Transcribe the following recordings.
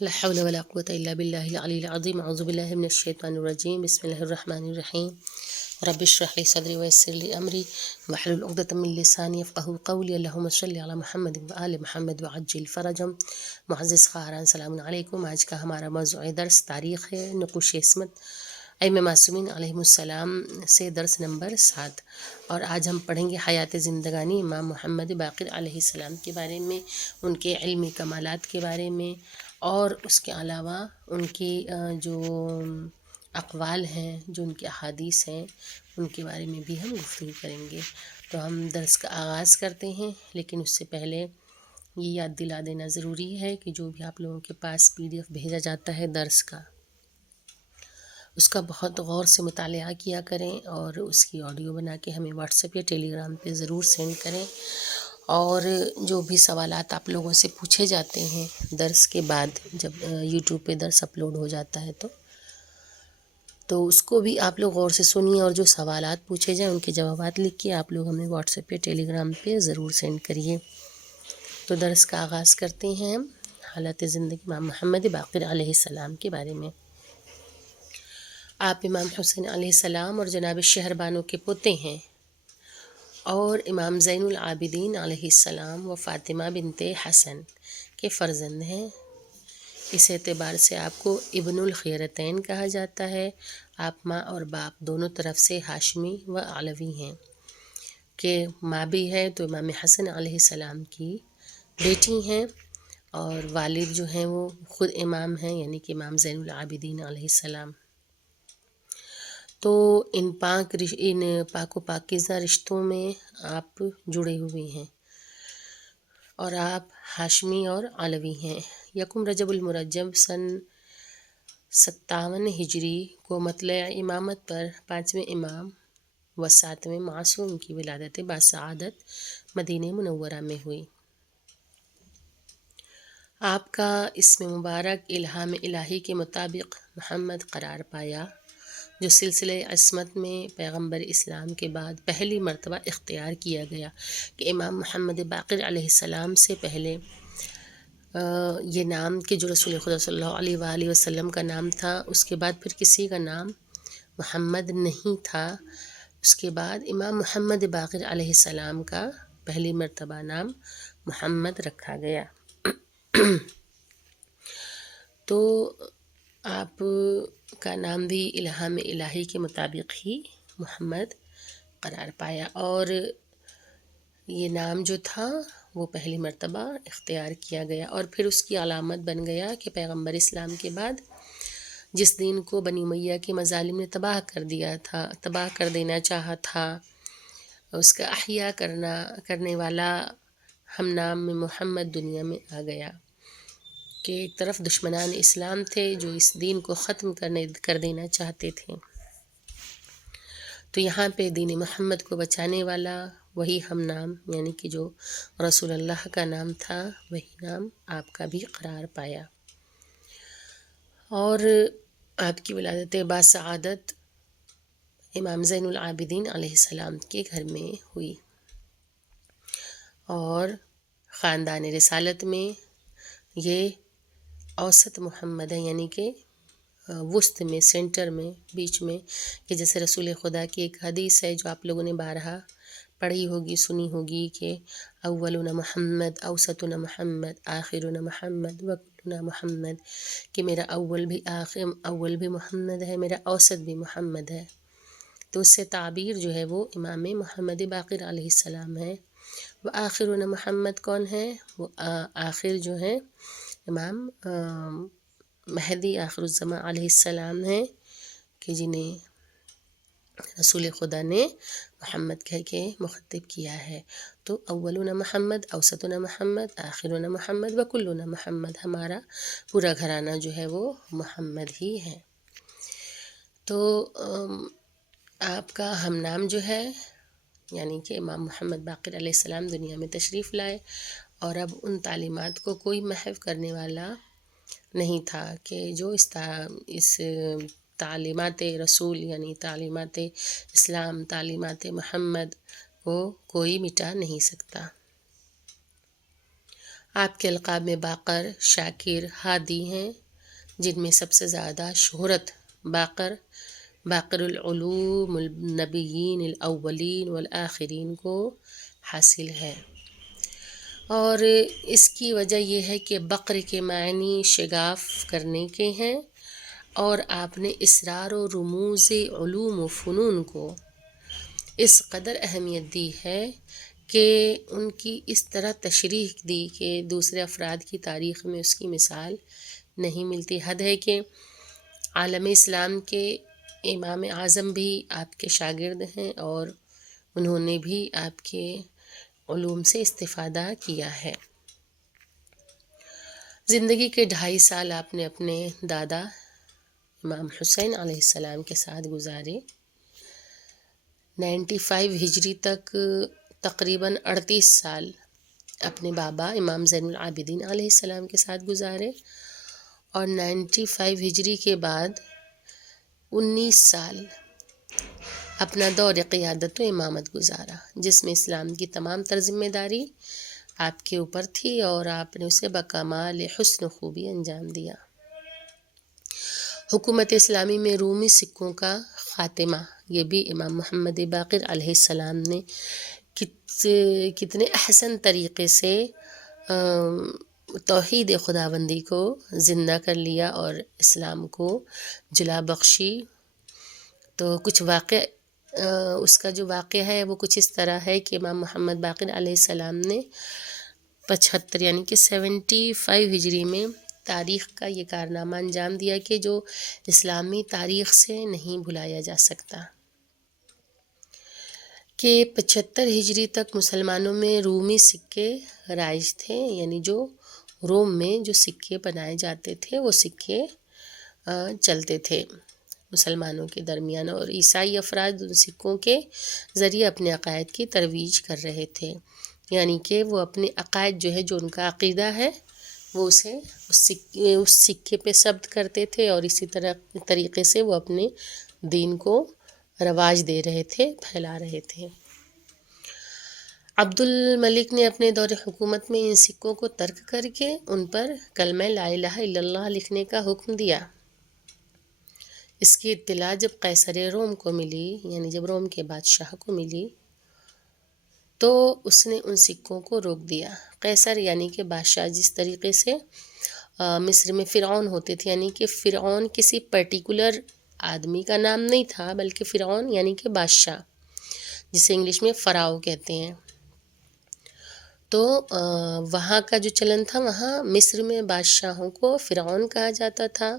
لا حول ولا قوة إلا بالله العلي العظيم. أعوذ بالله من الشيطان الرجيم. بسم الله الرحمن الرحيم. رب اشرح لي صدري ويسر لي أمري واحلل عقدة من لساني يفقهوا قولي. اللهم صل على محمد وآل محمد وعجل فرجم. معزز خواہران سلام علیکم. آج کا ہمارا موضوع درس تاریخ ہے. نقوش عصمت ائمہ معصومین علیہم السلام سے درس نمبر 7، اور آج ہم پڑھیں گے حیات زندگانی امام محمد باقر علیہ السلام کے بارے میں، ان کے علمی کمالات کے بارے میں، اور اس کے علاوہ ان کی جو اقوال ہیں، جو ان کے احادیث ہیں، ان کے بارے میں بھی ہم گفتگو کریں گے. تو ہم درس کا آغاز کرتے ہیں، لیکن اس سے پہلے یہ یاد دلا دینا ضروری ہے کہ جو بھی آپ لوگوں کے پاس PDF بھیجا جاتا ہے درس کا، اس کا بہت غور سے مطالعہ کیا کریں، اور اس کی آڈیو بنا کے ہمیں واٹس ایپ یا ٹیلی گرام پہ ضرور سینڈ کریں. اور جو بھی سوالات آپ لوگوں سے پوچھے جاتے ہیں درس کے بعد، جب یوٹیوب پہ درس اپلوڈ ہو جاتا ہے تو اس کو بھی آپ لوگ غور سے سنیے، اور جو سوالات پوچھے جائیں ان کے جوابات لکھ کے آپ لوگ ہمیں واٹس ایپ پہ ٹیلی گرام پہ ضرور سینڈ کریے. تو درس کا آغاز کرتے ہیں ہم حالت زندگی امام محمد باقر علیہ السلام کے بارے میں. آپ امام حسین علیہ السلام اور جناب شہربانو کے پوتے ہیں، اور امام زین العابدین علیہ السلام و فاطمہ بنت حسن کے فرزند ہیں. اس اعتبار سے آپ کو ابن الخیرتین کہا جاتا ہے. آپ ماں اور باپ دونوں طرف سے ہاشمی و علوی ہیں، کہ ماں بھی ہے تو امام حسن علیہ السلام کی بیٹی ہیں، اور والد جو ہیں وہ خود امام ہیں، یعنی کہ امام زین العابدین علیہ السلام. تو ان پاک و پاکیزہ رشتوں میں آپ جڑے ہوئے ہیں، اور آپ ہاشمی اور علوی ہیں. یکم رجب المرجب سن 57 ہجری کو مطلع امامت پر 5ویں امام و 7ویں معصوم کی ولادت باسعادت مدینہ منورہ میں ہوئی. آپ کا اسم مبارک الہام الہی کے مطابق محمد قرار پایا، جو سلسلہ عصمت میں پیغمبر اسلام کے بعد پہلی مرتبہ اختیار کیا گیا. کہ امام محمد باقر علیہ السلام سے پہلے یہ نام کہ جو رسول خدا صلی اللہ علیہ وآلہ وسلم کا نام تھا، اس کے بعد پھر کسی کا نام محمد نہیں تھا. اس کے بعد امام محمد باقر علیہ السلام کا پہلی مرتبہ نام محمد رکھا گیا. تو آپ کا نام بھی الہام الہی کے مطابق ہی محمد قرار پایا، اور یہ نام جو تھا وہ پہلی مرتبہ اختیار کیا گیا، اور پھر اس کی علامت بن گیا کہ پیغمبر اسلام کے بعد جس دین کو بنی امیہ کے مظالم نے تباہ کر دینا چاہا تھا، اس کا احیاء کرنے والا ہم نام میں محمد دنیا میں آ گیا. کہ ایک طرف دشمنان اسلام تھے جو اس دین کو ختم کر دینا چاہتے تھے، تو یہاں پہ دین محمد کو بچانے والا وہی ہم نام، یعنی کہ جو رسول اللہ کا نام تھا، وہی نام آپ کا بھی قرار پایا. اور آپ کی ولادت باسعادت امام زین العابدین علیہ السلام کے گھر میں ہوئی، اور خاندان رسالت میں یہ اوسط محمد ہے، یعنی کہ وسط میں، سینٹر میں، بیچ میں. کہ جیسے رسول خدا کی ایک حدیث ہے جو آپ لوگوں نے بارہا پڑھی ہوگی، سنی ہوگی، کہ اولنا محمد، اوسطنا محمد، آخرنا محمد، وکلنا محمد. کہ میرا اول بھی محمد ہے، میرا اوسط بھی محمد ہے. تو اس سے تعبیر جو ہے وہ امام محمد باقر علیہ السلام ہے. وہ آخرنا محمد کون ہے؟ وہ آخر جو ہے امام مہدی آخر الزمان علیہ السلام ہیں، کہ جنہیں رسول خدا نے محمد کہہ کے مخاطب کیا ہے. تو اولنا محمد، اوسطنا محمد، آخرنا محمد، وکلنا محمد، ہمارا پورا گھرانہ جو ہے وہ محمد ہی ہے. تو آپ کا ہم نام جو ہے، یعنی کہ امام محمد باقر علیہ السلام دنیا میں تشریف لائے، اور اب ان تعلیمات کو کوئی محو کرنے والا نہیں تھا، کہ جو اس تعلیمات رسول، یعنی تعلیمات اسلام، تعلیمات محمد کو کوئی مٹا نہیں سکتا. آپ کے القاب میں باقر، شاکر، ہادی ہیں، جن میں سب سے زیادہ شہرت باقر العلوم النبیین الاولین والآخرین کو حاصل ہے، اور اس کی وجہ یہ ہے کہ بقر کے معنی شگاف کرنے کے ہیں، اور آپ نے اسرار و رموز علوم و فنون کو اس قدر اہمیت دی ہے کہ ان کی اس طرح تشریح دی کہ دوسرے افراد کی تاریخ میں اس کی مثال نہیں ملتی۔ حد ہے کہ عالم اسلام کے امام اعظم بھی آپ کے شاگرد ہیں، اور انہوں نے بھی آپ کے علوم سے استفادہ کیا ہے۔ زندگی کے 2.5 سال آپ نے اپنے دادا امام حسین علیہ السلام کے ساتھ گزارے۔ 95 ہجری تک تقریباً 38 سال اپنے بابا امام زین العابدین علیہ السلام کے ساتھ گزارے، اور 95 ہجری کے بعد 19 سال اپنا دور قیادت و امامت گزارا، جس میں اسلام کی تمام تر ذمہ داری آپ کے اوپر تھی، اور آپ نے اسے بکمال حسن و خوبی انجام دیا۔ حکومت اسلامی میں رومی سکوں کا خاتمہ، یہ بھی امام محمد باقر علیہ السلام نے کتنے احسن طریقے سے توحید خداوندی کو زندہ کر لیا اور اسلام کو جلا بخشی۔ تو کچھ اس کا جو واقعہ ہے وہ کچھ اس طرح ہے کہ امام محمد باقر علیہ السلام نے 75 یعنی کہ 75 ہجری میں تاریخ کا یہ کارنامہ انجام دیا کہ جو اسلامی تاریخ سے نہیں بھلایا جا سکتا، کہ 75 ہجری تک مسلمانوں میں رومی سکے رائج تھے، یعنی جو روم میں جو سکے بنائے جاتے تھے وہ سکے چلتے تھے مسلمانوں کے درمیان، اور عیسائی افراد ان سکوں کے ذریعے اپنے عقائد کی ترویج کر رہے تھے، یعنی کہ وہ اپنے عقائد جو ہے جو ان کا عقیدہ ہے وہ اسے اس سکے پہ ثبت کرتے تھے، اور اسی طریقے سے وہ اپنے دین کو رواج دے رہے تھے، پھیلا رہے تھے۔ عبد الملک نے اپنے دور حکومت میں ان سکوں کو ترک کر کے ان پر کلمہ لا الہ الا اللہ لکھنے کا حکم دیا۔ اس کی اطلاع جب قیصر روم کو ملی، یعنی جب روم کے بادشاہ کو ملی، تو اس نے ان سکوں کو روک دیا۔ قیصر یعنی کہ بادشاہ، جس طریقے سے مصر میں فرعون ہوتے تھے، یعنی کہ فرعون کسی پرٹیکولر آدمی کا نام نہیں تھا، بلکہ فرعون یعنی کہ بادشاہ، جسے انگلش میں فراؤ کہتے ہیں۔ تو وہاں کا جو چلن تھا، وہاں مصر میں بادشاہوں کو فرعون کہا جاتا تھا،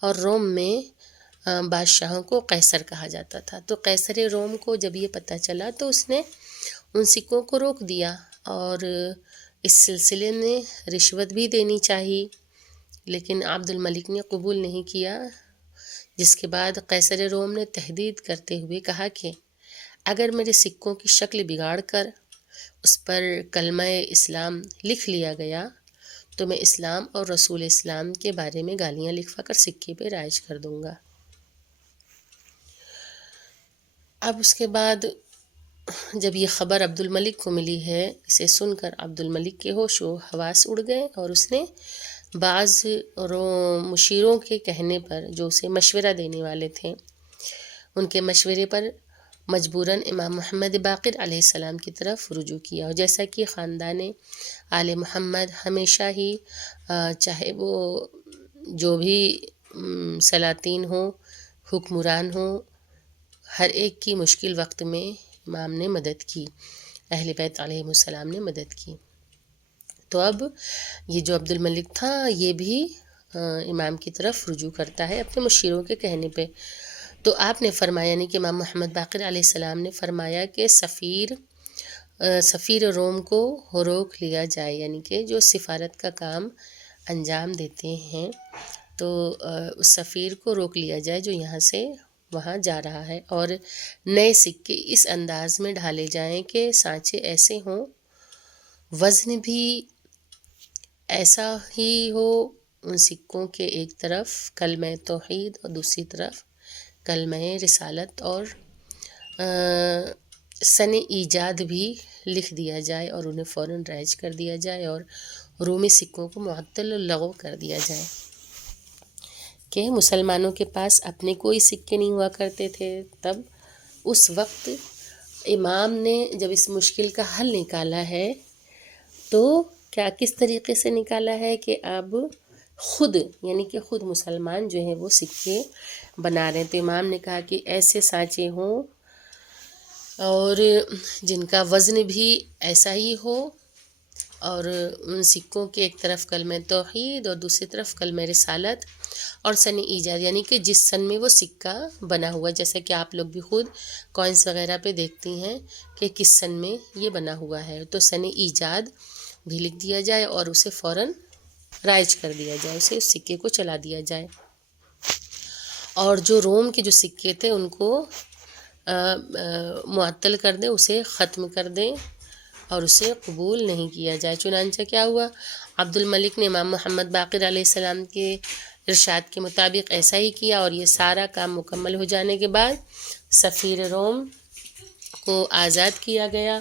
اور روم میں بادشاہوں کو قیصر کہا جاتا تھا۔ تو قیصر روم کو جب یہ پتہ چلا تو اس نے ان سکوں کو روک دیا، اور اس سلسلے میں رشوت بھی دینی چاہی، لیکن عبد الملک نے قبول نہیں کیا، جس کے بعد قیصر روم نے تہدید کرتے ہوئے کہا کہ اگر میرے سکوں کی شکل بگاڑ کر اس پر کلمہ اسلام لکھ لیا گیا تو میں اسلام اور رسول اسلام کے بارے میں گالیاں لکھوا کر سکے پہ رائج کر دوں گا۔ اب اس کے بعد جب یہ خبر عبد الملک کو ملی ہے، اسے سن کر عبد الملک کے ہوش و حواس اڑ گئے، اور اس نے بعض مشیروں کے کہنے پر، جو اسے مشورہ دینے والے تھے، ان کے مشورے پر مجبوراً امام محمد باقر علیہ السلام کی طرف رجوع کیا، اور جیسا کہ خاندان آل محمد ہمیشہ ہی چاہے وہ جو بھی سلاطین ہوں، حکمران ہوں، ہر ایک کی مشکل وقت میں امام نے مدد کی، اہل بیت علیہ السلام نے مدد کی۔ تو اب یہ جو عبد الملک تھا یہ بھی امام کی طرف رجوع کرتا ہے اپنے مشیروں کے کہنے پہ۔ تو آپ نے فرمایا، یعنی کہ امام محمد باقر علیہ السلام نے فرمایا کہ سفیر روم کو روک لیا جائے، یعنی کہ جو سفارت کا کام انجام دیتے ہیں تو اس سفیر کو روک لیا جائے جو یہاں سے وہاں جا رہا ہے، اور نئے سکے اس انداز میں ڈھالے جائیں کہ سانچے ایسے ہوں، وزن بھی ایسا ہی ہو، ان سکوں کے ایک طرف کلمہ توحید اور دوسری طرف کلمہ رسالت اور سن ایجاد بھی لکھ دیا جائے، اور انہیں فوراً رائج کر دیا جائے، اور رومی سکوں کو معطل و لغو کر دیا جائے کہ مسلمانوں کے پاس اپنے کوئی سکے نہیں ہوا کرتے تھے۔ تب اس وقت امام نے جب اس مشکل کا حل نکالا ہے تو کس طریقے سے نکالا ہے کہ اب خود یعنی کہ خود مسلمان جو ہیں وہ سکے بنا رہے ہیں۔ تو امام نے کہا کہ ایسے سانچے ہوں اور جن کا وزن بھی ایسا ہی ہو، اور ان سکوں کے ایک طرف کلمہ توحید اور دوسری طرف کلمہ رسالت اور سن ایجاد، یعنی کہ جس سن میں وہ سکہ بنا ہوا، جیسا کہ آپ لوگ بھی خود کوائنس وغیرہ پہ دیکھتی ہیں کہ کس سن میں یہ بنا ہوا ہے، تو سن ایجاد بھی لکھ دیا جائے اور اسے فوراً رائج کر دیا جائے، اسے اس سکے کو چلا دیا جائے۔ اور جو روم کے جو سکے تھے ان کو معطل کر دیں، اسے ختم کر دیں اور اسے قبول نہیں کیا جائے۔ چنانچہ کیا ہوا، عبد الملک نے امام محمد باقر علیہ السلام کے ارشاد کے مطابق ایسا ہی کیا، اور یہ سارا کام مکمل ہو جانے کے بعد سفیر روم کو آزاد کیا گیا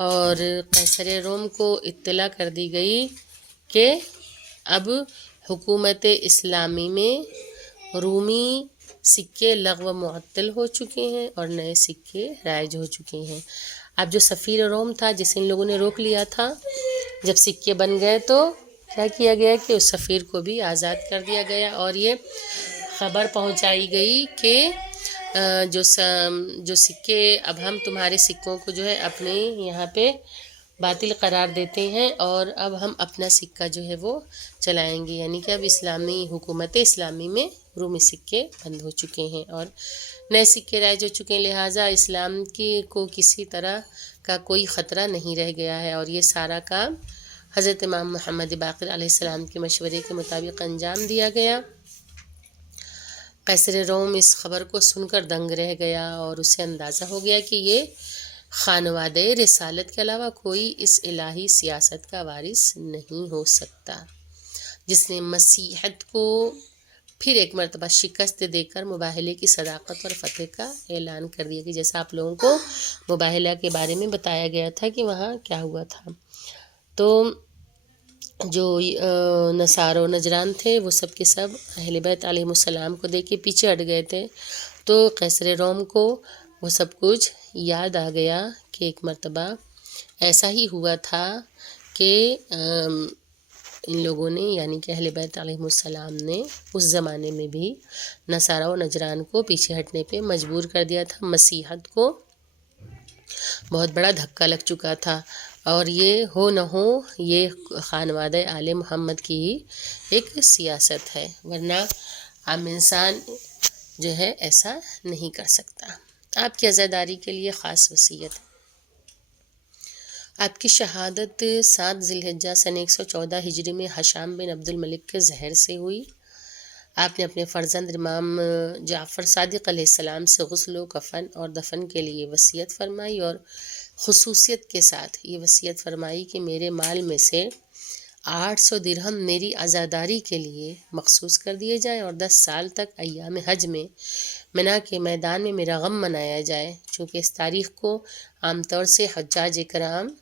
اور قیصر روم کو اطلاع کر دی گئی کہ اب حکومت اسلامی میں رومی سکے لغو معطل ہو چکے ہیں اور نئے سکے رائج ہو چکے ہیں۔ اب جو سفیر روم تھا جسے ان لوگوں نے روک لیا تھا، جب سکے بن گئے تو کیا کیا گیا کہ اس سفیر کو بھی آزاد کر دیا گیا، اور یہ خبر پہنچائی گئی کہ جو سکے اب ہم تمہارے سکوں کو جو ہے اپنے یہاں پہ باطل قرار دیتے ہیں اور اب ہم اپنا سکہ جو ہے وہ چلائیں گے، یعنی کہ اب اسلامی حکومت اسلامی میں رومی سکے بند ہو چکے ہیں اور نئے سکے رائج ہو چکے ہیں، لہٰذا اسلام کو کسی طرح کا کوئی خطرہ نہیں رہ گیا ہے، اور یہ سارا کام حضرت امام محمد باقر علیہ السلام کے مشورے کے مطابق انجام دیا گیا۔ قیصر روم اس خبر کو سن کر دنگ رہ گیا اور اسے اندازہ ہو گیا کہ یہ خانوادہ رسالت کے علاوہ کوئی اس الہی سیاست کا وارث نہیں ہو سکتا جس نے مسیحیت کو پھر ایک مرتبہ شکست دے کر مباہلے کی صداقت اور فتح کا اعلان کر دیا، کہ جیسا آپ لوگوں کو مباہلہ کے بارے میں بتایا گیا تھا کہ وہاں کیا ہوا تھا۔ تو جو نصارہ و نجران تھے وہ سب کے سب اہل بیت علیہم السلام کو دیکھ کے پیچھے ہٹ گئے تھے، تو قیصر روم کو وہ سب کچھ یاد آ گیا کہ ایک مرتبہ ایسا ہی ہوا تھا کہ ان لوگوں نے یعنی کہ اہل بیت علیہم السلام نے اس زمانے میں بھی نصارہ و نجران کو پیچھے ہٹنے پہ مجبور کر دیا تھا، مسیحیت کو بہت بڑا دھکا لگ چکا تھا، اور یہ ہو نہ ہو یہ خانوادہ آل محمد کی ہی ایک سیاست ہے، ورنہ عام انسان جو ہے ایسا نہیں کر سکتا۔ آپ کی عزاداری کے لیے خاص وصیت۔ آپ کی شہادت 7 ذی الحجہ سن 114 ہجری میں حشام بن عبد الملک کے زہر سے ہوئی۔ آپ نے اپنے فرزند امام جعفر صادق علیہ السلام سے غسل و کفن اور دفن کے لیے وصیت فرمائی، اور خصوصیت کے ساتھ یہ وصیت فرمائی کہ میرے مال میں سے 800 درہم میری عزاداری کے لیے مخصوص کر دیے جائیں، اور 10 سال تک ایام حج میں منا کے میدان میں میرا غم منایا جائے، چونکہ اس تاریخ کو عام طور سے حجاج کرام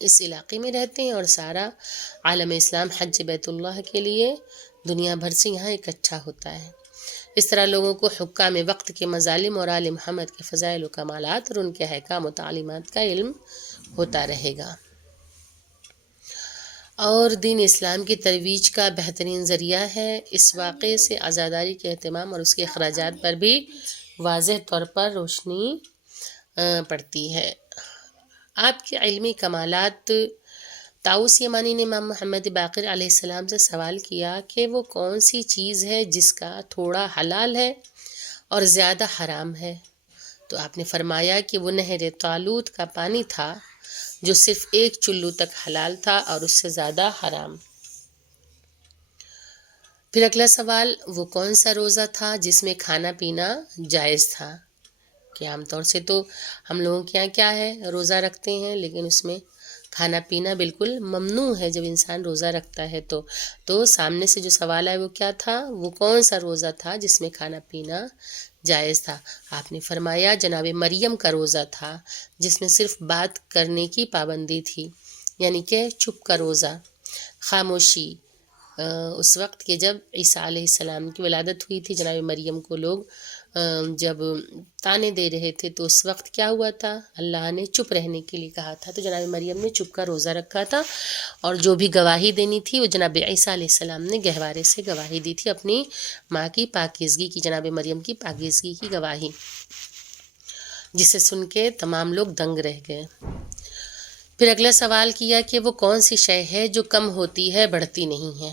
اس علاقے میں رہتے ہیں اور سارا عالم اسلام حج بیت اللہ کے لیے دنیا بھر سے یہاں اکٹھا ہوتا ہے۔ اس طرح لوگوں کو حکام وقت کے مظالم اور آل محمد کے فضائل و کمالات اور ان کے احکام و تعلیمات کا علم ہوتا رہے گا، اور دین اسلام کی ترویج کا بہترین ذریعہ ہے۔ اس واقعے سے عزاداری کے اہتمام اور اس کے اخراجات پر بھی واضح طور پر روشنی پڑتی ہے۔ آپ کے علمی کمالات۔ طاؤس یمانی نے امام محمد باقر علیہ السلام سے سوال کیا کہ وہ کون سی چیز ہے جس کا تھوڑا حلال ہے اور زیادہ حرام ہے، تو آپ نے فرمایا کہ وہ نہر طالوت کا پانی تھا جو صرف 1 چلو تک حلال تھا اور اس سے زیادہ حرام۔ پھر اگلا سوال، وہ کون سا روزہ تھا جس میں کھانا پینا جائز تھا؟ کہ عام طور سے تو ہم لوگوں کے یہاں کیا ہے، روزہ رکھتے ہیں لیکن اس میں کھانا پینا بالکل ممنوع ہے جب انسان روزہ رکھتا ہے۔ تو سامنے سے جو سوال ہے وہ کیا تھا، وہ کون سا روزہ تھا جس میں کھانا پینا جائز تھا؟ آپ نے فرمایا جناب مریم کا روزہ تھا جس میں صرف بات کرنے کی پابندی تھی، یعنی کہ چپ کا روزہ۔ خاموشی اس وقت کہ جب عیسیٰ علیہ السلام کی ولادت ہوئی تھی، جناب مریم کو لوگ جب تانے دے رہے تھے تو اس وقت کیا ہوا تھا، اللہ نے چپ رہنے کے لیے کہا تھا، تو جناب مریم نے چپ کا روزہ رکھا تھا، اور جو بھی گواہی دینی تھی وہ جناب عیسیٰ علیہ السلام نے گہوارے سے گواہی دی تھی، اپنی ماں کی پاکیزگی کی، جناب مریم کی پاکیزگی کی گواہی، جسے سن کے تمام لوگ دنگ رہ گئے۔ پھر اگلا سوال کیا کہ وہ کون سی شے ہے جو کم ہوتی ہے بڑھتی نہیں ہے؟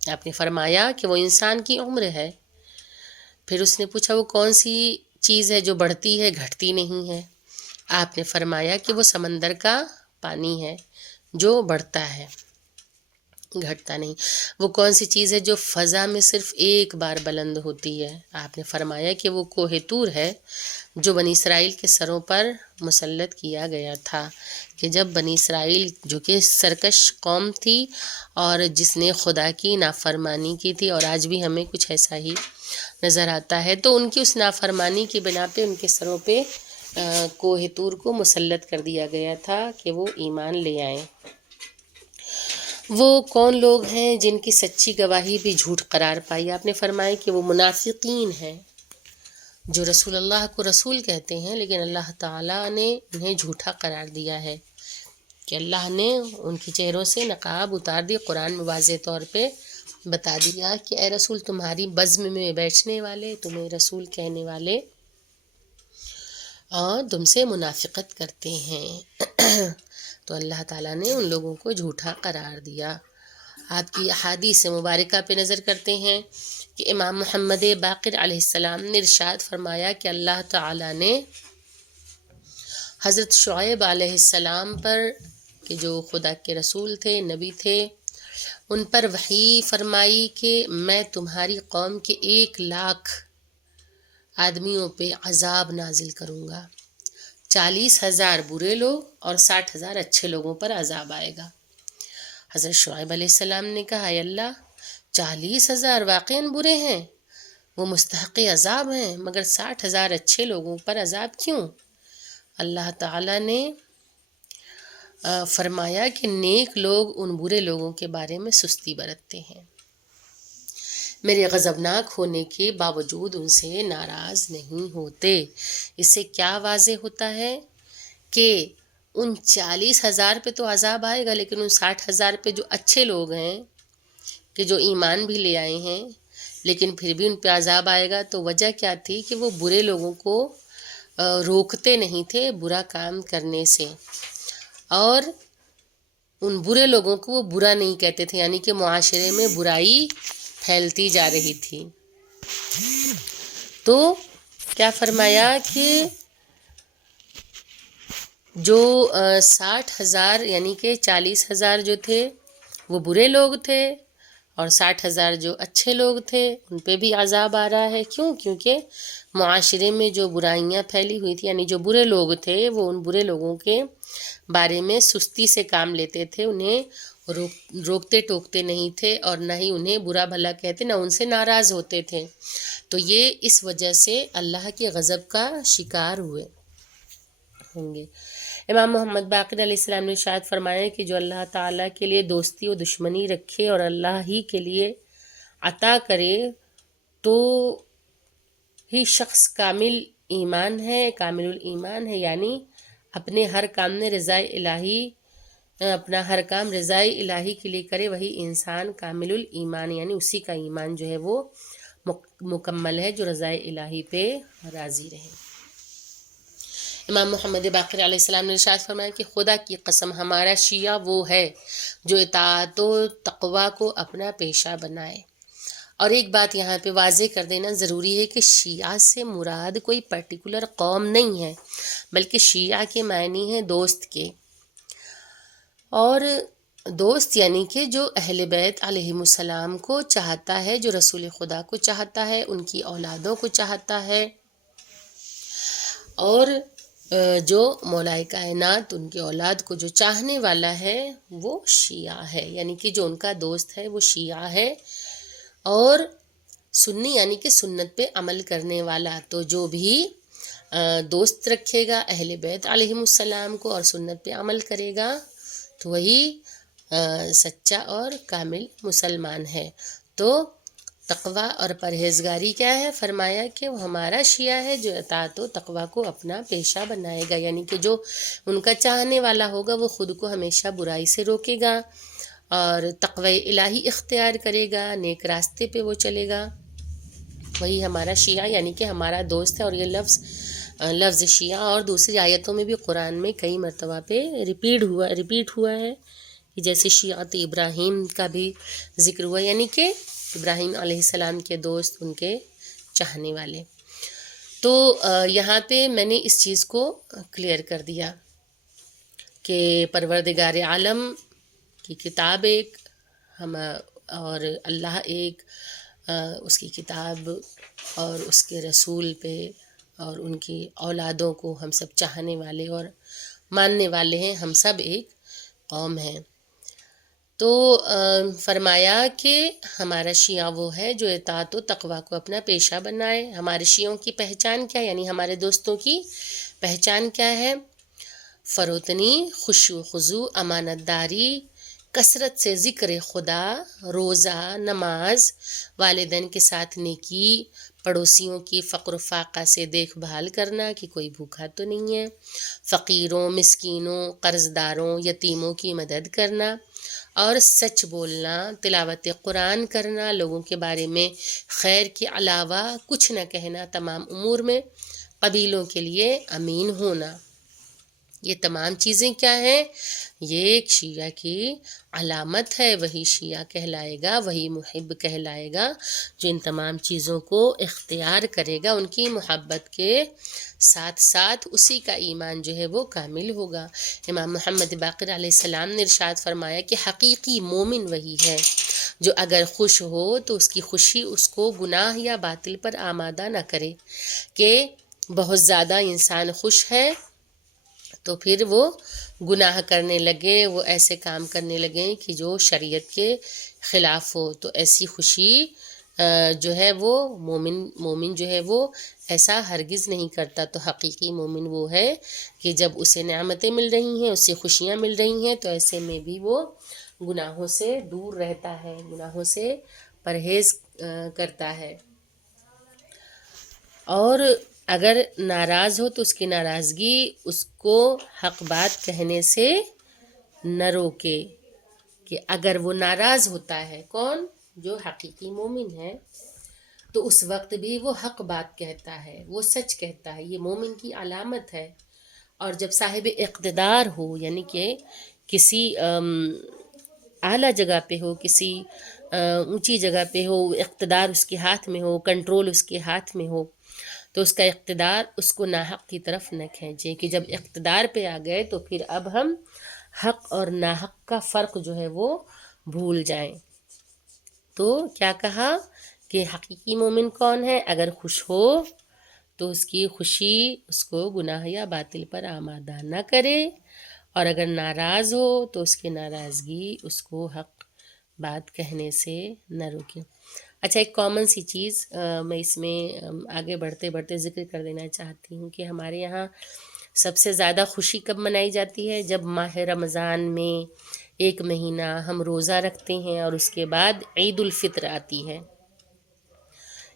آپ نے فرمایا کہ وہ انسان کی عمر ہے۔ پھر اس نے پوچھا وہ کون سی چیز ہے جو بڑھتی ہے گھٹتی نہیں ہے؟ آپ نے فرمایا کہ وہ سمندر کا پانی ہے جو بڑھتا ہے گھٹتا نہیں۔ وہ کون سی چیز ہے جو فضا میں صرف ایک بار بلند ہوتی ہے؟ آپ نے فرمایا کہ وہ کوہ طور ہے جو بنی اسرائیل کے سروں پر مسلط کیا گیا تھا، کہ جب بنی اسرائیل جو کہ سرکش قوم تھی اور جس نے خدا کی نافرمانی کی تھی، اور آج بھی ہمیں کچھ ایسا ہی نظر آتا ہے، تو ان کی اس نافرمانی کی بنا پہ ان کے سروں پہ کوہ طور کو مسلط کر دیا گیا تھا کہ وہ ایمان لے آئیں۔ وہ کون لوگ ہیں جن کی سچی گواہی بھی جھوٹ قرار پائی؟ آپ نے فرمایا کہ وہ منافقین ہیں جو رسول اللہ کو رسول کہتے ہیں، لیکن اللہ تعالیٰ نے انہیں جھوٹا قرار دیا ہے، کہ اللہ نے ان کی چہروں سے نقاب اتار دی۔ قرآن میں واضح طور پہ بتا دیا کہ اے رسول، تمہاری بزم میں بیٹھنے والے، تمہیں رسول کہنے والے اور تم سے منافقت کرتے ہیں، تو اللہ تعالیٰ نے ان لوگوں کو جھوٹا قرار دیا۔ آپ کی احادیث مبارکہ پہ نظر کرتے ہیں کہ امام محمد باقر علیہ السلام نے ارشاد فرمایا کہ اللہ تعالیٰ نے حضرت شعیب علیہ السلام پر، کہ جو خدا کے رسول تھے، نبی تھے، ان پر وحی فرمائی کہ میں تمہاری قوم کے 1,00,000 آدمیوں پہ عذاب نازل کروں گا، 40,000 برے لوگ اور 60,000 اچھے لوگوں پر عذاب آئے گا۔ حضرت شعیب علیہ السلام نے کہا اے اللہ، 40,000 واقعاً برے ہیں، وہ مستحق عذاب ہیں، مگر 60,000 اچھے لوگوں پر عذاب کیوں؟ اللہ تعالیٰ نے فرمایا کہ نیک لوگ ان برے لوگوں کے بارے میں سستی برتتے ہیں، میرے غضبناک ہونے کے باوجود ان سے ناراض نہیں ہوتے۔ اس سے کیا واضح ہوتا ہے کہ ان 40,000 پہ تو عذاب آئے گا، لیکن ان 60,000 پہ جو اچھے لوگ ہیں، کہ جو ایمان بھی لے آئے ہیں، لیکن پھر بھی ان پہ عذاب آئے گا، تو وجہ کیا تھی کہ وہ برے لوگوں کو روکتے نہیں تھے برا کام کرنے سے، اور ان برے لوگوں کو وہ برا نہیں کہتے تھے، یعنی کہ معاشرے میں برائی پھیلتی جا رہی تھی۔ تو کیا فرمایا کہ جو 60,000 یعنی کہ 40,000 جو تھے وہ برے لوگ تھے، اور 60,000 جو اچھے لوگ تھے ان پہ بھی عذاب آ رہا ہے۔ کیوں؟ کیونکہ معاشرے میں جو برائیاں پھیلی ہوئی تھی، یعنی جو برے لوگ تھے وہ ان برے لوگوں کے بارے میں سستی سے کام لیتے تھے، انہیں روکتے ٹوکتے نہیں تھے، اور نہ ہی انہیں برا بھلا کہتے، نہ ان سے ناراض ہوتے تھے، تو یہ اس وجہ سے اللہ کے غضب کا شکار ہوئے ہوں گے۔ امام محمد باقر علیہ السلام نے ارشاد فرمایا کہ جو اللہ تعالیٰ کے لیے دوستی و دشمنی رکھے اور اللہ ہی کے لیے عطا کرے تو ہی شخص کامل ایمان ہے، کامل الایمان ہے، یعنی اپنے ہر کام میں اپنا ہر کام رضائے الہی کے لیے کرے، وہی انسان کامل الایمان، یعنی اسی کا ایمان جو ہے وہ مکمل ہے جو رضائے الہی پہ راضی رہے۔ امام محمد باقر علیہ السلام نے ارشاد فرمایا کہ خدا کی قسم، ہمارا شیعہ وہ ہے جو اطاعت و تقوی کو اپنا پیشہ بنائے۔ اور ایک بات یہاں پہ واضح کر دینا ضروری ہے کہ شیعہ سے مراد کوئی پرٹیکولر قوم نہیں ہے، بلکہ شیعہ کے معنی ہیں دوست کے، اور دوست یعنی کہ جو اہل بیت علیہم السلام کو چاہتا ہے، جو رسول خدا کو چاہتا ہے، ان کی اولادوں کو چاہتا ہے، اور جو مولائے کائنات ان کی اولاد کو جو چاہنے والا ہے وہ شیعہ ہے، یعنی کہ جو ان کا دوست ہے وہ شیعہ ہے۔ اور سنی یعنی کہ سنت پہ عمل کرنے والا، تو جو بھی دوست رکھے گا اہل بیت علیہم السلام کو اور سنت پہ عمل کرے گا تو وہی سچا اور کامل مسلمان ہے۔ تو تقویٰ اور پرہیزگاری کیا ہے؟ فرمایا کہ وہ ہمارا شیعہ ہے جو اطاعت و تقویٰ کو اپنا پیشہ بنائے گا، یعنی کہ جو ان کا چاہنے والا ہوگا وہ خود کو ہمیشہ برائی سے روکے گا اور تقوی الہی اختیار کرے گا، نیک راستے پہ وہ چلے گا، وہی ہمارا شیعہ یعنی کہ ہمارا دوست ہے۔ اور یہ لفظ شیعہ اور دوسری آیتوں میں بھی قرآن میں کئی مرتبہ پہ ریپیٹ ہوا ہے، کہ جیسے شیعت ابراہیم کا بھی ذکر ہوا، یعنی کہ ابراہیم علیہ السلام کے دوست، ان کے چاہنے والے۔ تو یہاں پہ میں نے اس چیز کو کلیئر کر دیا کہ پروردگار عالم کی کتاب ایک، ہم اور اللہ ایک، اس کی کتاب اور اس کے رسول پہ اور ان کی اولادوں کو ہم سب چاہنے والے اور ماننے والے ہیں، ہم سب ایک قوم ہیں۔ تو فرمایا کہ ہمارا شیعہ وہ ہے جو اطاعت و تقویٰ کو اپنا پیشہ بنائے۔ ہمارے شیعوں کی پہچان کیا ہے، یعنی ہمارے دوستوں کی پہچان کیا ہے؟ فروتنی، خشوع و خضوع، امانت داری، کثرت سے ذکر خدا، روزہ، نماز، والدین کے ساتھ نیکی، پڑوسیوں کی فقر و فاقہ سے دیکھ بھال کرنا کہ کوئی بھوکا تو نہیں ہے، فقیروں، مسکینوں، قرض داروں، یتیموں کی مدد کرنا، اور سچ بولنا، تلاوت قرآن کرنا، لوگوں کے بارے میں خیر کے علاوہ کچھ نہ کہنا، تمام امور میں قبیلوں کے لیے امین ہونا۔ یہ تمام چیزیں کیا ہیں؟ یہ ایک شیعہ کی علامت ہے، وہی شیعہ کہلائے گا، وہی محب کہلائے گا جو ان تمام چیزوں کو اختیار کرے گا، ان کی محبت کے ساتھ ساتھ اسی کا ایمان جو ہے وہ کامل ہوگا۔ امام محمد باقر علیہ السلام نے ارشاد فرمایا کہ حقیقی مومن وہی ہے جو اگر خوش ہو تو اس کی خوشی اس کو گناہ یا باطل پر آمادہ نہ کرے، کہ بہت زیادہ انسان خوش ہے تو پھر وہ گناہ کرنے لگے، وہ ایسے کام کرنے لگیں کہ جو شریعت کے خلاف ہو، تو ایسی خوشی جو ہے وہ مومن جو ہے وہ ایسا ہرگز نہیں کرتا۔ تو حقیقی مومن وہ ہے کہ جب اسے نعمتیں مل رہی ہیں، اسے خوشیاں مل رہی ہیں، تو ایسے میں بھی وہ گناہوں سے دور رہتا ہے، گناہوں سے پرہیز کرتا ہے، اور اگر ناراض ہو تو اس کی ناراضگی اس کو حق بات کہنے سے نہ روکے، کہ اگر وہ ناراض ہوتا ہے، کون؟ جو حقیقی مومن ہے، تو اس وقت بھی وہ حق بات کہتا ہے، وہ سچ کہتا ہے، یہ مومن کی علامت ہے۔ اور جب صاحب اقتدار ہو، یعنی کہ کسی اعلیٰ جگہ پہ ہو، کسی اونچی جگہ پہ ہو، اقتدار اس کے ہاتھ میں ہو، کنٹرول اس کے ہاتھ میں ہو، تو اس کا اقتدار اس کو ناحق کی طرف نہ کھینچے، کہ جب اقتدار پہ آ گئے تو پھر اب ہم حق اور ناحق کا فرق جو ہے وہ بھول جائیں۔ تو کیا کہا کہ حقیقی مومن کون ہے؟ اگر خوش ہو تو اس کی خوشی اس کو گناہ یا باطل پر آمادہ نہ کرے، اور اگر ناراض ہو تو اس کی ناراضگی اس کو حق بات کہنے سے نہ روکے۔ اچھا، ایک کامن سی چیز میں اس میں آگے بڑھتے بڑھتے ذکر کر دینا چاہتی ہوں کہ ہمارے یہاں سب سے زیادہ خوشی کب منائی جاتی ہے؟ جب ماہ رمضان میں ایک مہینہ ہم روزہ رکھتے ہیں اور اس کے بعد عید الفطر آتی ہے۔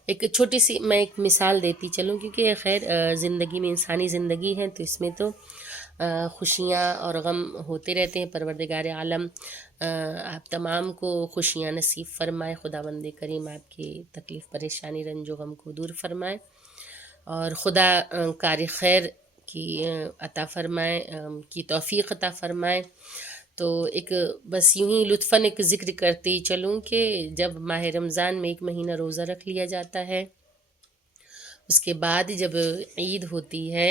ایک چھوٹی سی میں ایک مثال دیتی چلوں، کیونکہ خیر زندگی میں، انسانی زندگی ہے تو اس میں تو خوشیاں اور غم ہوتے رہتے ہیں۔ پروردگار عالم آپ تمام کو خوشیاں نصیب فرمائے، خداوند کریم آپ کی تکلیف، پریشانی، رنج و غم کو دور فرمائے، اور خدا کار خیر کی عطا فرمائے، کی توفیق عطا فرمائے۔ تو ایک بس یوں ہی لطفاً ایک ذکر کرتے ہی چلوں کہ جب ماہ رمضان میں ایک مہینہ روزہ رکھ لیا جاتا ہے، اس کے بعد جب عید ہوتی ہے،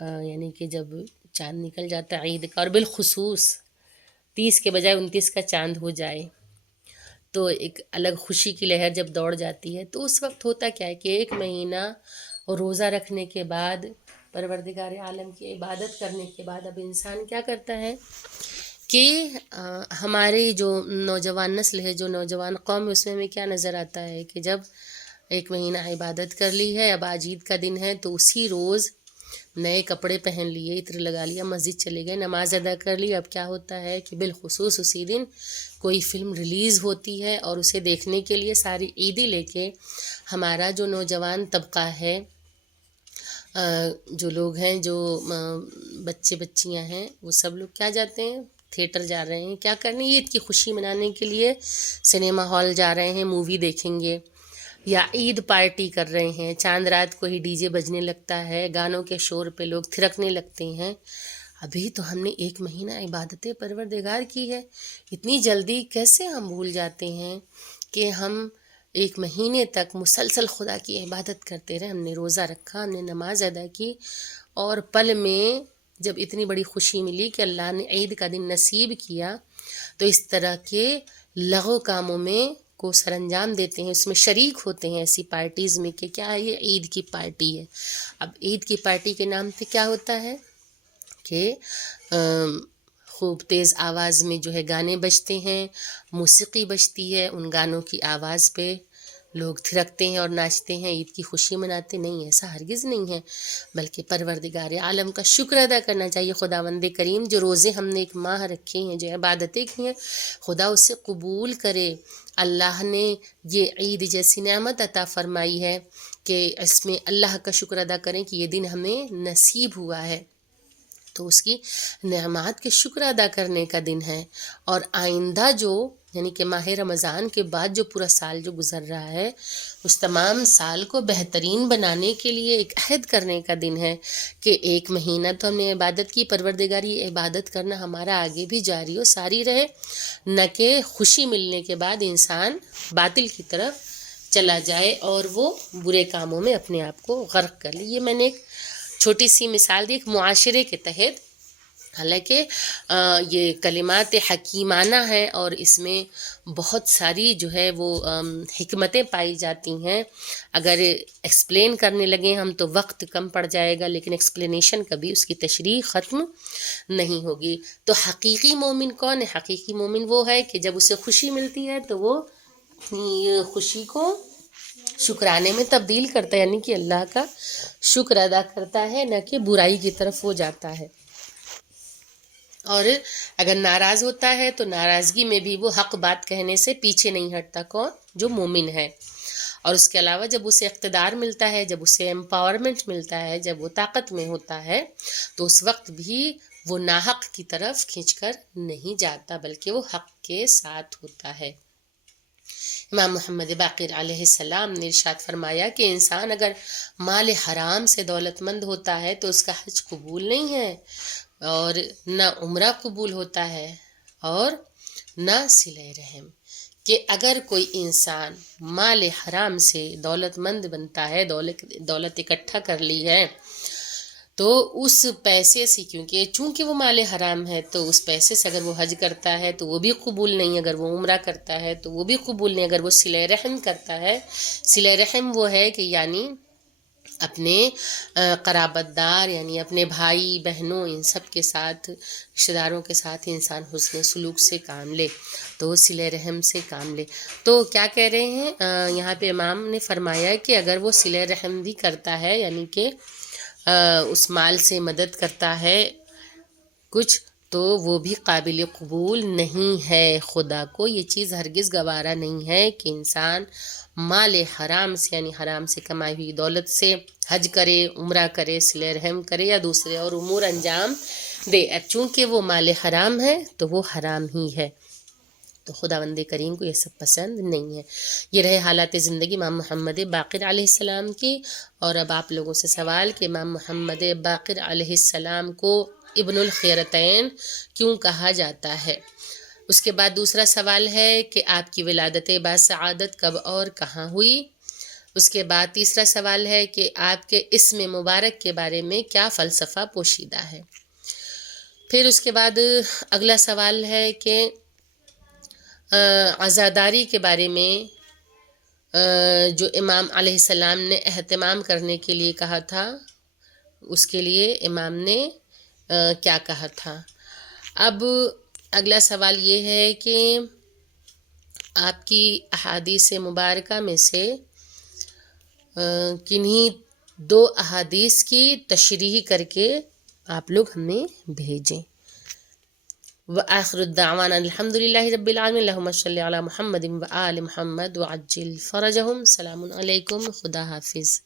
یعنی کہ جب چاند نکل جاتا ہے عید کا، اور بالخصوص 30 کے بجائے 29 کا چاند ہو جائے، تو ایک الگ خوشی کی لہر جب دوڑ جاتی ہے۔ تو اس وقت ہوتا کیا ہے کہ ایک مہینہ روزہ رکھنے کے بعد، پروردگار عالم کی عبادت کرنے کے بعد، اب انسان کیا کرتا ہے کہ ہماری جو نوجوان نسل ہے، جو نوجوان قوم ہے، اس میں ہمیں کیا نظر آتا ہے کہ جب ایک مہینہ عبادت کر لی ہے، اب آج عید کا دن ہے، تو اسی روز نئے کپڑے پہن لیے، عطر لگا لیا، مسجد چلے گئے، نماز ادا کر لی. اب کیا ہوتا ہے کہ بالخصوص اسی دن کوئی فلم ریلیز ہوتی ہے اور اسے دیکھنے کے لیے ساری عیدی لے کے ہمارا جو نوجوان طبقہ ہے، جو لوگ ہیں، جو بچے بچیاں ہیں، وہ سب لوگ کیا جاتے ہیں، تھیٹر جا رہے ہیں. کیا کرنے، عید کی خوشی منانے کے لیے سنیما ہال جا رہے ہیں، مووی دیکھیں گے، یا عید پارٹی کر رہے ہیں. چاند رات کو ہی ڈی جے بجنے لگتا ہے، گانوں کے شور پہ لوگ تھرکنے لگتے ہیں. ابھی تو ہم نے 1 مہینہ عبادت پروردگار کی ہے، اتنی جلدی کیسے ہم بھول جاتے ہیں کہ ہم 1 مہینے تک مسلسل خدا کی عبادت کرتے رہے. ہم نے روزہ رکھا، ہم نے نماز ادا کی، اور پل میں جب اتنی بڑی خوشی ملی کہ اللہ نے عید کا دن نصیب کیا، تو اس طرح کے لغو کاموں میں کو سر انجام دیتے ہیں، اس میں شریک ہوتے ہیں ایسی پارٹیز میں کہ کیا یہ عید کی پارٹی ہے. اب عید کی پارٹی کے نام پہ کیا ہوتا ہے کہ خوب تیز آواز میں جو ہے گانے بجتے ہیں، موسیقی بجتی ہے، ان گانوں کی آواز پہ لوگ تھرکتے ہیں اور ناچتے ہیں، عید کی خوشی مناتے. نہیں، ایسا ہرگز نہیں ہے، بلکہ پروردگار عالم کا شکر ادا کرنا چاہیے. خداوند کریم جو روزے ہم نے 1 ماہ رکھے ہیں، جو عبادتیں کی ہیں، خدا اسے قبول کرے. اللہ نے یہ عید جیسی نعمت عطا فرمائی ہے کہ اس میں اللہ کا شکر ادا کریں کہ یہ دن ہمیں نصیب ہوا ہے، تو اس کی نعمات کے شکر ادا کرنے کا دن ہے. اور آئندہ جو یعنی کہ ماہ رمضان کے بعد جو پورا سال جو گزر رہا ہے، اس تمام سال کو بہترین بنانے کے لیے ایک عہد کرنے کا دن ہے کہ 1 مہینہ تو ہم نے عبادت کی، پروردگار یہ عبادت کرنا ہمارا آگے بھی جاری و ساری رہے، نہ کہ خوشی ملنے کے بعد انسان باطل کی طرف چلا جائے اور وہ برے کاموں میں اپنے آپ کو غرق کر لے. یہ میں نے ایک چھوٹی سی مثال دی ایک معاشرے کے تحت، حالانکہ یہ کلمات حکیمانہ ہیں اور اس میں بہت ساری جو ہے وہ حکمتیں پائی جاتی ہیں. اگر ایکسپلین کرنے لگیں ہم تو وقت کم پڑ جائے گا، لیکن ایکسپلینیشن کبھی اس کی تشریح ختم نہیں ہوگی. تو حقیقی مومن کون ہے؟ حقیقی مومن وہ ہے کہ جب اسے خوشی ملتی ہے تو وہ اپنی خوشی کو شکرانے میں تبدیل کرتا ہے، یعنی کہ اللہ کا شکر ادا کرتا ہے، نہ کہ برائی کی طرف وہ جاتا ہے. اور اگر ناراض ہوتا ہے تو ناراضگی میں بھی وہ حق بات کہنے سے پیچھے نہیں ہٹتا. کون؟ جو مومن ہے. اور اس کے علاوہ جب اسے اقتدار ملتا ہے، جب اسے امپاورمنٹ ملتا ہے، جب وہ طاقت میں ہوتا ہے، تو اس وقت بھی وہ ناحق کی طرف کھینچ کر نہیں جاتا، بلکہ وہ حق کے ساتھ ہوتا ہے. امام محمد باقر علیہ السلام نے ارشاد فرمایا کہ انسان اگر مال حرام سے دولت مند ہوتا ہے تو اس کا حج قبول نہیں ہے، اور نہ عمرہ قبول ہوتا ہے، اور نہ صلہ رحم. کہ اگر کوئی انسان مال حرام سے دولت مند بنتا ہے، دولت اکٹھا کر لی ہے، تو اس پیسے سے چونکہ وہ مال حرام ہے، تو اس پیسے سے اگر وہ حج کرتا ہے تو وہ بھی قبول نہیں، اگر وہ عمرہ کرتا ہے تو وہ بھی قبول نہیں، اگر وہ صلہ رحم کرتا ہے. صلہ رحم وہ ہے کہ یعنی اپنے قرابت دار، یعنی اپنے بھائی بہنوں، ان سب کے ساتھ، رشتہ داروں کے ساتھ انسان حسن سلوک سے کام لے، تو صلہ رحم سے کام لے. تو کیا کہہ رہے ہیں یہاں پہ امام نے فرمایا کہ اگر وہ صلہ رحم بھی کرتا ہے، یعنی کہ اس مال سے مدد کرتا ہے کچھ، تو وہ بھی قابل قبول نہیں ہے. خدا کو یہ چیز ہرگز گوارا نہیں ہے کہ انسان مال حرام سے، یعنی حرام سے کمائی ہوئی دولت سے حج کرے، عمرہ کرے، صلہ رحم کرے یا دوسرے اور امور انجام دے. چونکہ وہ مال حرام ہے تو وہ حرام ہی ہے، تو خداوند کریم کو یہ سب پسند نہیں ہے. یہ رہے حالات زندگی امام محمد باقر علیہ السلام کی. اور اب آپ لوگوں سے سوال کہ امام محمد باقر علیہ السلام کو ابن الخیرتین کیوں کہا جاتا ہے؟ اس کے بعد دوسرا سوال ہے کہ آپ کی ولادت باسعادت کب اور کہاں ہوئی؟ اس کے بعد تیسرا سوال ہے کہ آپ کے اسم مبارک کے بارے میں کیا فلسفہ پوشیدہ ہے؟ پھر اس کے بعد اگلا سوال ہے کہ عزاداری کے بارے میں جو امام علیہ السلام نے اہتمام کرنے کے لیے کہا تھا، اس کے لیے امام نے کیا کہا تھا. اب اگلا سوال یہ ہے کہ آپ کی احادیث مبارکہ میں سے کنہیں 2 احادیث کی تشریح کر کے آپ لوگ ہمیں بھیجیں۔ وآخر الدعوانا الحمد للہ رب العالمین، اللہم صلی علی محمد وآل محمد وعجل فرجہم۔ السلام علیکم، خدا حافظ۔